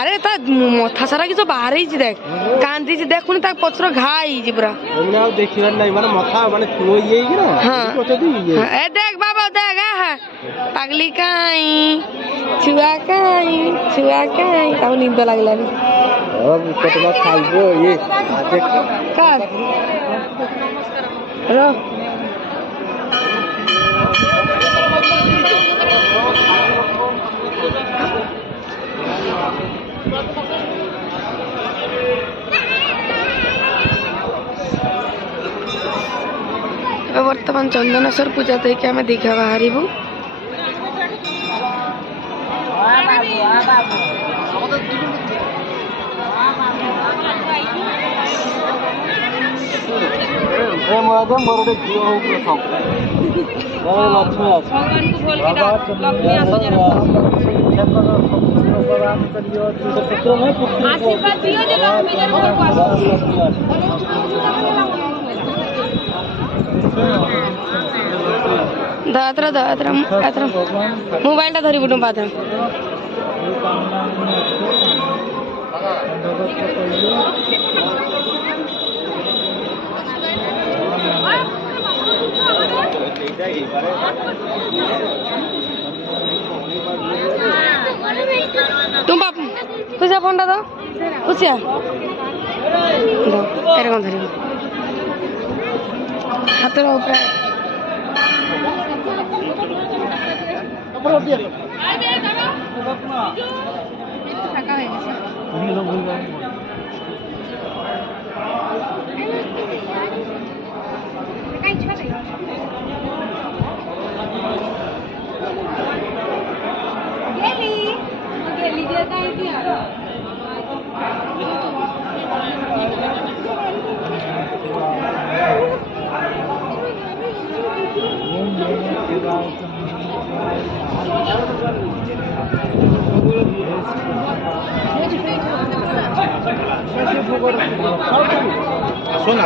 আরে তা মথা সারা কিছু বাহারেইছি দেখ কান্দিছি দেখুনি তা পছর ঘা হইছি পুরা দেখিবার নাই মানে মথা মানে চুই যাইছি না হ্যাঁ এ দেখ বাবা দেখ হ্যাঁ পাগলি কাই ছুয়া কাই তাও নিদ লাগলানি কতবার খাইবো ইয়ে কার র বর্তমান চন্দনেশ্বর পূজা থেকে আমি দীঘা বাহারিবু দাদরা মোবাইলটা ধরি বুটুম পাত্র তুমি বাপ খুশিয়া ফোনটা দাও খুশিয়া দাও এরকম ধরিব হাতের উপরে শোনা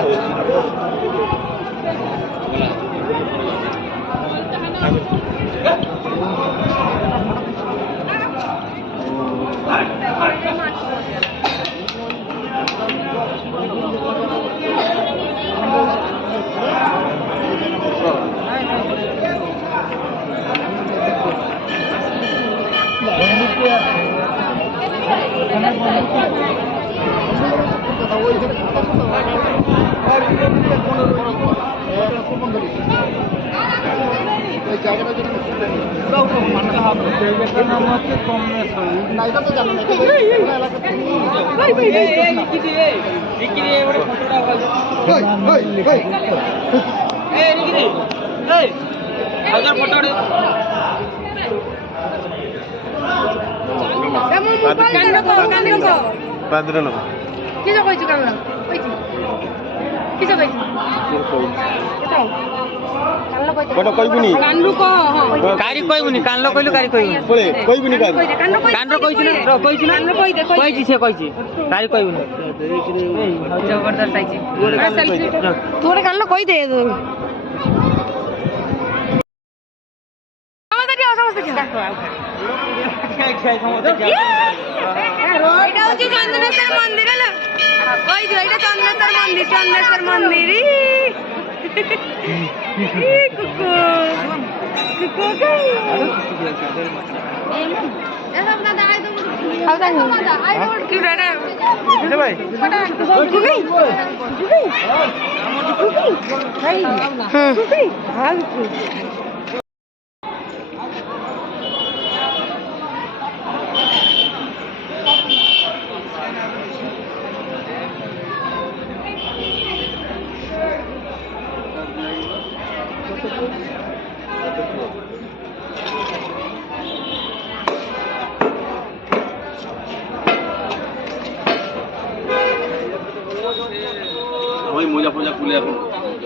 খুলে এখন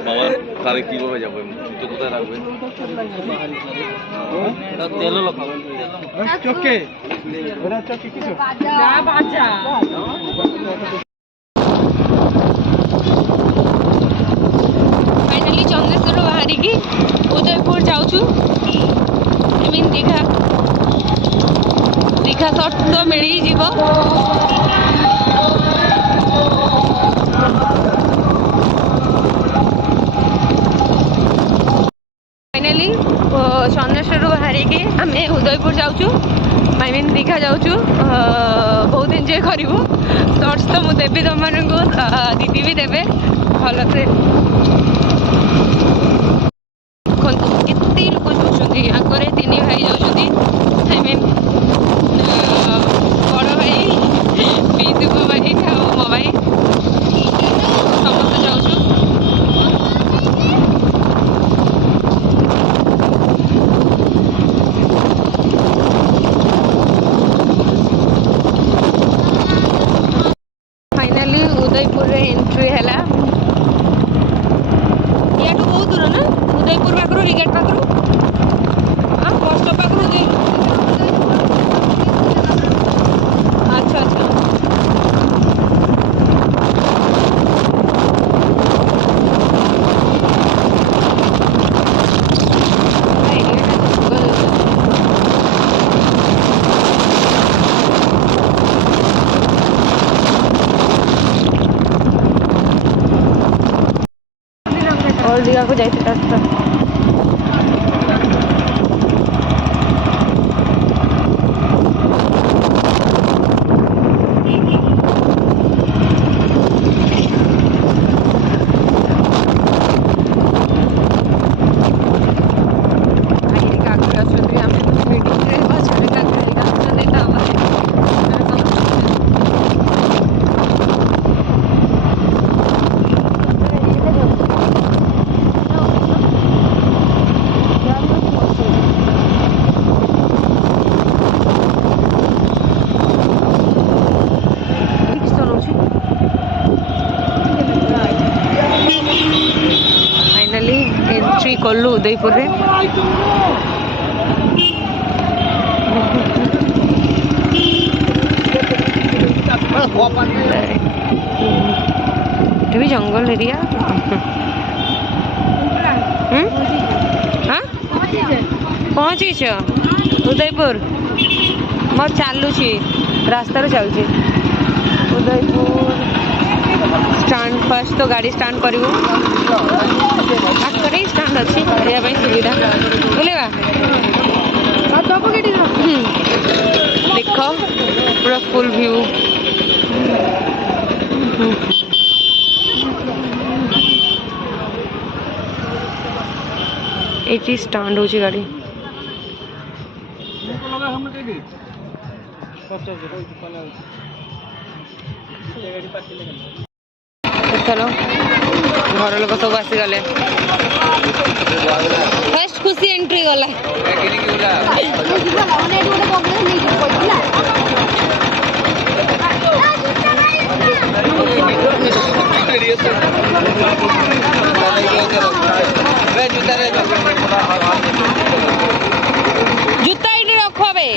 বাবা তারে কিভাবে যাবো তো কোথায় রাখবে তেলও লোকাবো চোখে ওরা চোখে কিছু फाइनाली चंदेश्वर बाहर की उदयपुर जाऊँ आई मीन दीघा दीघा सर्ट तो मिल ही जीव फाइनाली चंदेश्वर बाहर के आम उदयपुर जाऊँ आई मीन दीघा जाऊँ बहुत एंजॉय करूँ सर्ट्स तो मुझे देवी तुम दीदी भी देवे भल से केते लोक जाऊँगी आगे तीन भाई जाऊँगी आई मीन बड़ भाई पीतुक भाई मो भाई समस्त जाऊँ फाइनाली उदयपुर एंट्री है या बहुत दूर ना उदयपुर पाखर रिगेट पाखर हाँ बस स्टॉप पाखर अच्छा अच्छा और दीघा को जाए रास्ता फाइनाली एंट्री कलु उदयपुर रे भी जंगल एरिया हाँ पहुँची उदयपुर मो चलुची रास्तार चलुची उदयपुर स्टैंड फर्स्ट तो गाड़ी स्टैंड करू पाखे स्टैंड अच्छी सुविधा बुलेगा देख पूरा फुल व्यू ये स्टैंड हो गाड़ी चलो घर लोक सब आसीगले फर्स्ट खुशी एंट्री गला जूता इधर रखो बे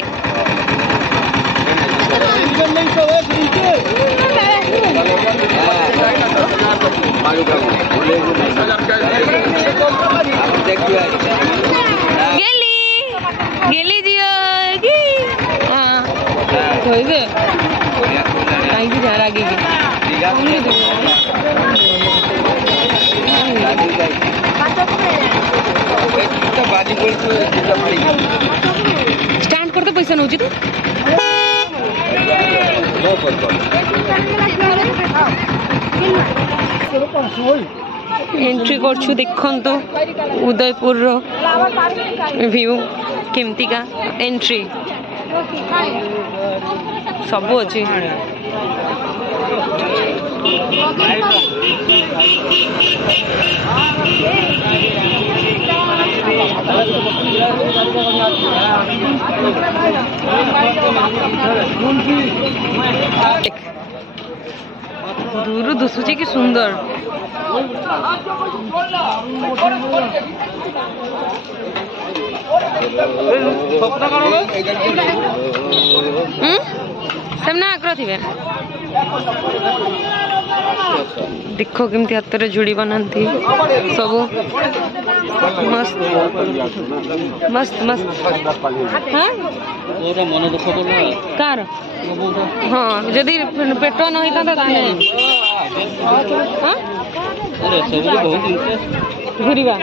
गेली गेली जियो की हाँ कोई भी आई भी जा आगे स्टैंड करते पैसा नौ तो एंट्री करछु देखंतु उदयपुर रो व्यू केमती का एंट्री सब अच्छी दूर दुसुची कि सुंदर सेमना आग्रह थे देखो केमती हाथ में जुड़ी बनाती सब मस्त मस्त मस्त हाँ कार हाँ जदि पेट न होता घूरवा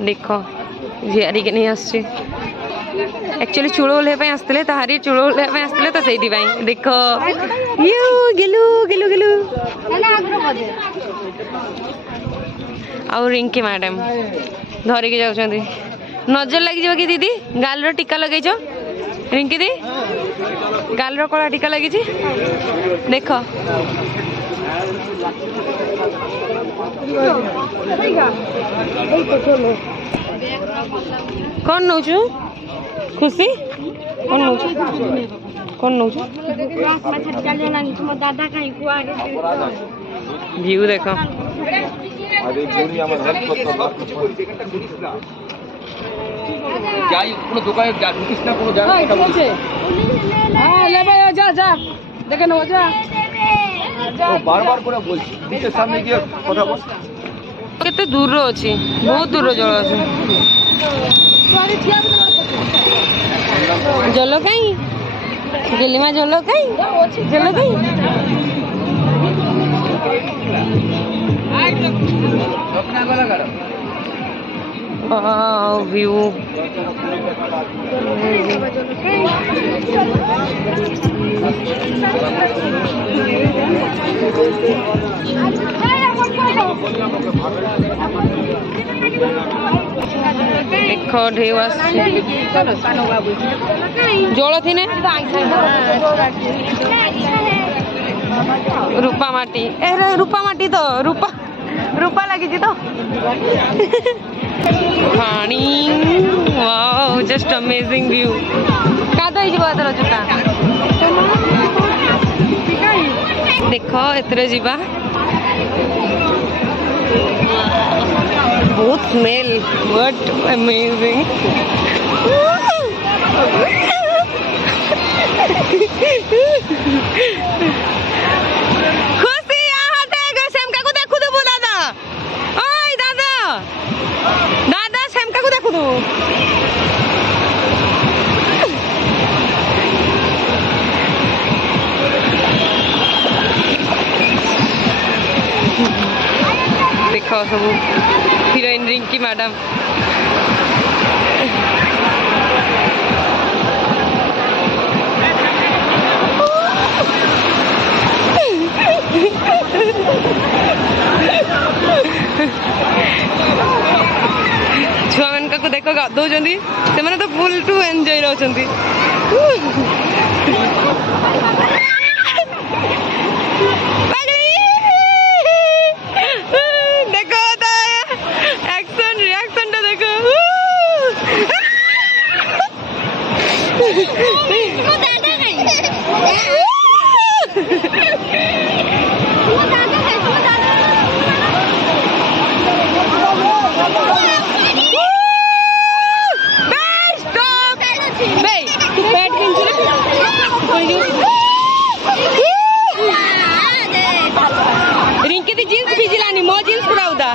देख झियारी के नहीं आसचे एक्चुअली चूड़ ओल्हे आसते ताहारी चूड़ ओल्हे आसते तो सही देख यू गेलु गेलु गेलु आउ रिंकी मैडम धरिकी जाऊँ नजर लगी कि दीदी गाल टीका लगे रिंकी दी गाल कला टीका लगी देख कौन नौ खुशी कौन नौ कौन नौ व्यू देख केते दूर अच्छी बहुत दूर जल अच्छे जल कहीं गेलीमा जल कहीं जल कहीं व्यू देख ढेउ जल थी रूपा माटी रूपा माटी तो रूपा रूपा लगी तो पानी वाओ जस्ट अमेजिंग व्यू कादो होइजबो जूता देख एतरे जीवा बहुत स्मेल व्हाट अमेजिंग खुशी यहाँ थे सेमका को देखु दो दादा ओए दादा दादा सेमका को देखु दो देखो सब हिरोइन रिंकी मैडम छुआ मान को देख गाधौ से तो फुल टू एंजॉय रहउछंती देखो एक्शन रिएक्शन टा देखो रिंकी दी जीन्स भिजिलानी मो जीन्स पूरा उदा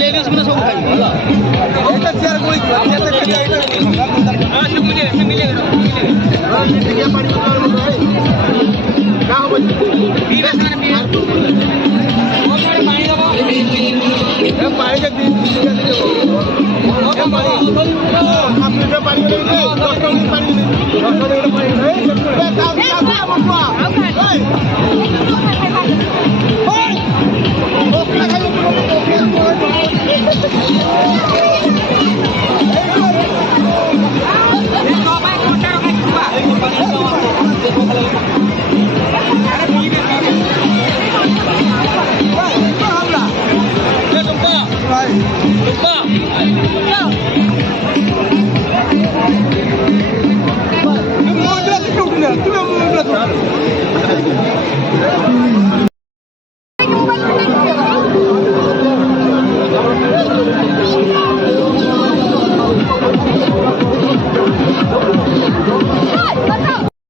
लेडीज मैंने सब खाई এটা চেয়ার কই দিবা চেয়ার থেকে এটা हां से मिलेगा हां नीचे क्या पानी उतार मत है क्या हो बी बस मैंने पी वो पानी दबो ये पानी के दिन क्या दे वो पानी आप लीटर पानी ले 10 लीटर पानी 10 लीटर पानी